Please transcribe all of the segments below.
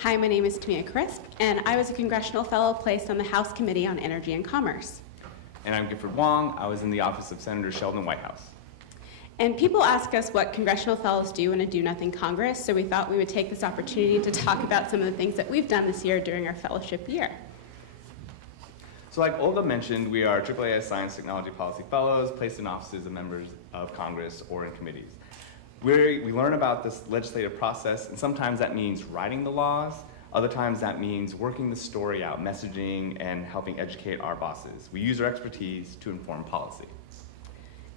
Hi, my name is Timia, and I was a congressional fellow placed on the House Committee on Energy and Commerce. And I'm Gifford Wong. I was in the office of Senator Sheldon Whitehouse. And people ask us what congressional fellows do in a do-nothing Congress, so we thought we would take this opportunity to talk about some of the things that we've done this year during our fellowship year. So like Olga mentioned, we are AAAS Science Technology Policy Fellows placed in offices of members of Congress or in committees. We learn about this legislative process, and sometimes that means writing the laws. Other times that means working the story out, messaging, and helping educate our bosses. We use our expertise to inform policy.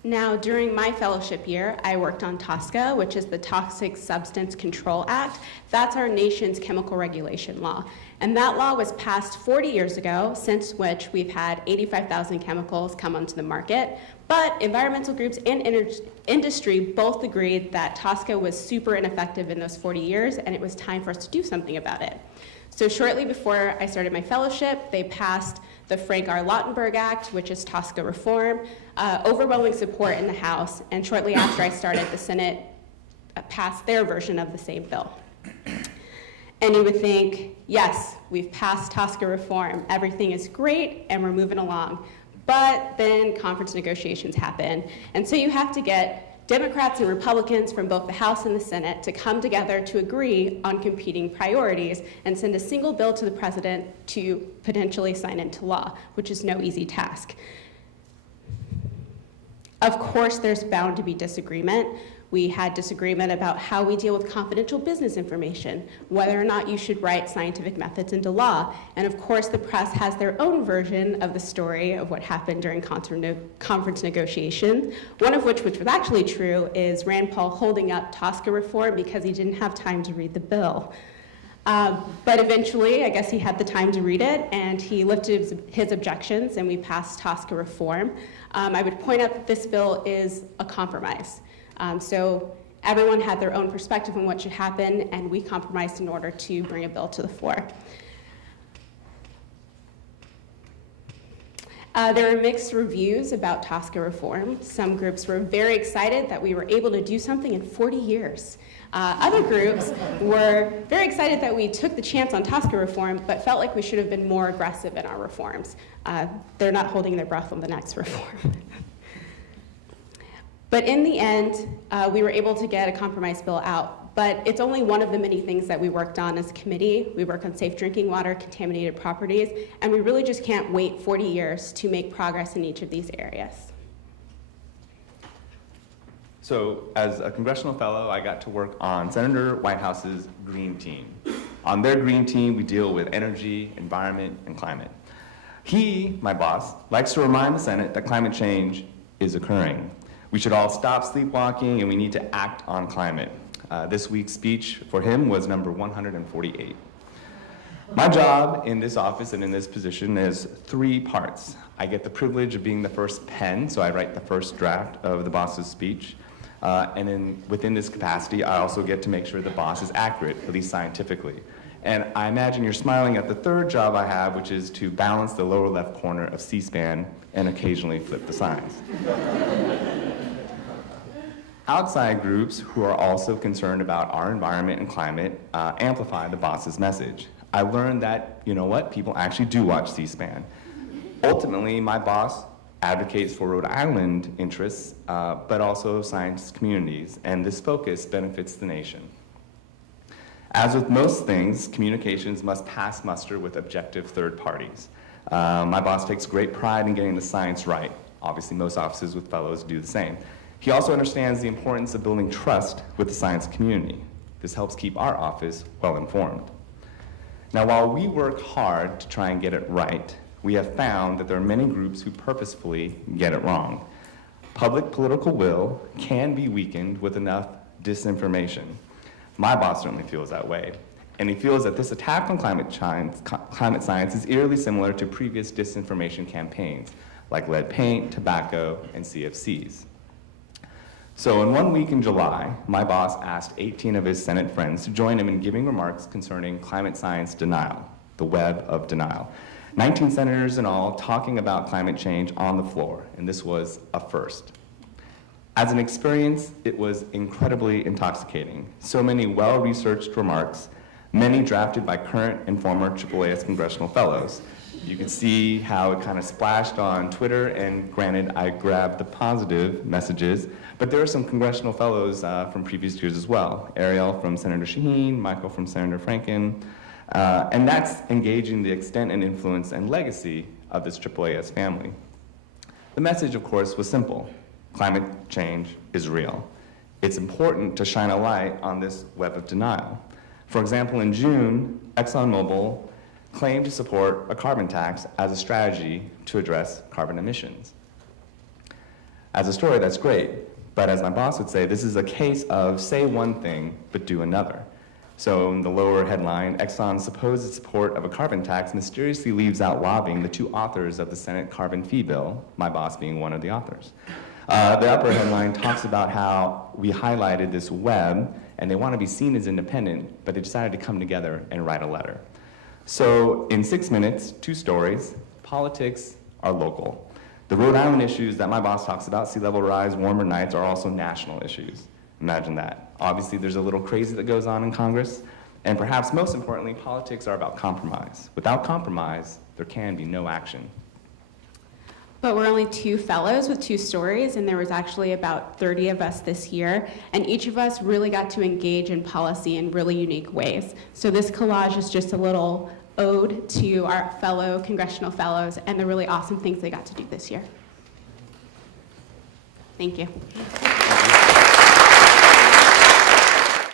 Now, during my fellowship year, I worked on TSCA, which is the Toxic Substance Control Act. That's our nation's chemical regulation law. And that law was passed 40 years ago, since which we've had 85,000 chemicals come onto the market. But environmental groups and industry both agreed that TSCA was super ineffective in those 40 years, and it was time for us to do something about it. So shortly before I started my fellowship, they passed the Frank R. Lautenberg Act, which is TSCA reform, overwhelming support in the House, and shortly after I started, the Senate passed their version of the same bill. And you would think, yes, we've passed TSCA reform, everything is great, and we're moving along. But then conference negotiations happen, and so you have to get Democrats and Republicans from both the House and the Senate to come together to agree on competing priorities and send a single bill to the president to potentially sign into law, which is no easy task. Of course, there's bound to be disagreement. We had disagreement about how we deal with confidential business information, whether or not you should write scientific methods into law. And of course, the press has their own version of the story of what happened during conference negotiations, one of which was actually true, is Rand Paul holding up TSCA reform because he didn't have time to read the bill. But eventually, I guess he had the time to read it, and he lifted his objections, and we passed TSCA reform. I would point out that this bill is a compromise. So everyone had their own perspective on what should happen, and we compromised in order to bring a bill to the floor. There are mixed reviews about TSCA reform. Some groups were very excited that we were able to do something in 40 years. Other groups were very excited that we took the chance on TSCA reform, but felt like we should have been more aggressive in our reforms. They're not holding their breath on the next reform. But in the end, we were able to get a compromise bill out. But it's only one of the many things that we worked on as a committee. We work on safe drinking water, contaminated properties, and we really just can't wait 40 years to make progress in each of these areas. So as a congressional fellow, I got to work on Senator Whitehouse's Green Team. On their Green Team, we deal with energy, environment, and climate. He, my boss, likes to remind the Senate that climate change is occurring. We should all stop sleepwalking, and we need to act on climate. This week's speech for him was number 148. My job in this office and in this position is 3 parts. I get the privilege of being the first pen, so I write the first draft of the boss's speech. And then within this capacity, I also get to make sure the boss is accurate, at least scientifically. And I imagine you're smiling at the 3rd job I have, which is to balance the lower left corner of C-SPAN and occasionally flip the signs. Outside groups who are also concerned about our environment and climate amplify the boss's message. I learned that, you know what, people actually do watch C-SPAN. Ultimately, my boss advocates for Rhode Island interests, but also science communities, and this focus benefits the nation. As with most things, communications must pass muster with objective third parties. My boss takes great pride in getting the science right. Obviously, most offices with fellows do the same. He also understands the importance of building trust with the science community. This helps keep our office well informed. Now, while we work hard to try and get it right, we have found that there are many groups who purposefully get it wrong. Public political will can be weakened with enough disinformation. My boss certainly feels that way. And he feels that this attack on climate science is eerily similar to previous disinformation campaigns, like lead paint, tobacco, and CFCs. So in 1 week in July, my boss asked 18 of his Senate friends to join him in giving remarks concerning climate science denial, the web of denial. 19 senators in all talking about climate change on the floor, and this was a first. As an experience, it was incredibly intoxicating. So many well-researched remarks, many drafted by current and former AAAS congressional fellows. You can see how it kind of splashed on Twitter, and granted, I grabbed the positive messages, but there are some congressional fellows from previous years as well. Ariel from Senator Shaheen, Michael from Senator Franken, and that's engaging the extent and influence and legacy of this AAAS family. The message, of course, was simple. Climate change is real. It's important to shine a light on this web of denial. For example, in June, ExxonMobil claimed to support a carbon tax as a strategy to address carbon emissions. As a story, that's great, but as my boss would say, this is a case of say one thing, but do another. So in the lower headline, Exxon's supposed support of a carbon tax mysteriously leaves out lobbying the two authors of the Senate carbon fee bill, my boss being one of the authors. The upper headline talks about how we highlighted this web, and they want to be seen as independent, but they decided to come together and write a letter. So in 6 minutes, 2 stories, politics are local. The Rhode Island issues that my boss talks about, sea level rise, warmer nights, are also national issues. Imagine that. Obviously, there's a little crazy that goes on in Congress, and perhaps most importantly, politics are about compromise. Without compromise, there can be no action. But we're only 2 fellows with 2 stories, and there was actually about 30 of us this year, and each of us really got to engage in policy in really unique ways. So this collage is just a little ode to our fellow congressional fellows and the really awesome things they got to do this year. Thank you.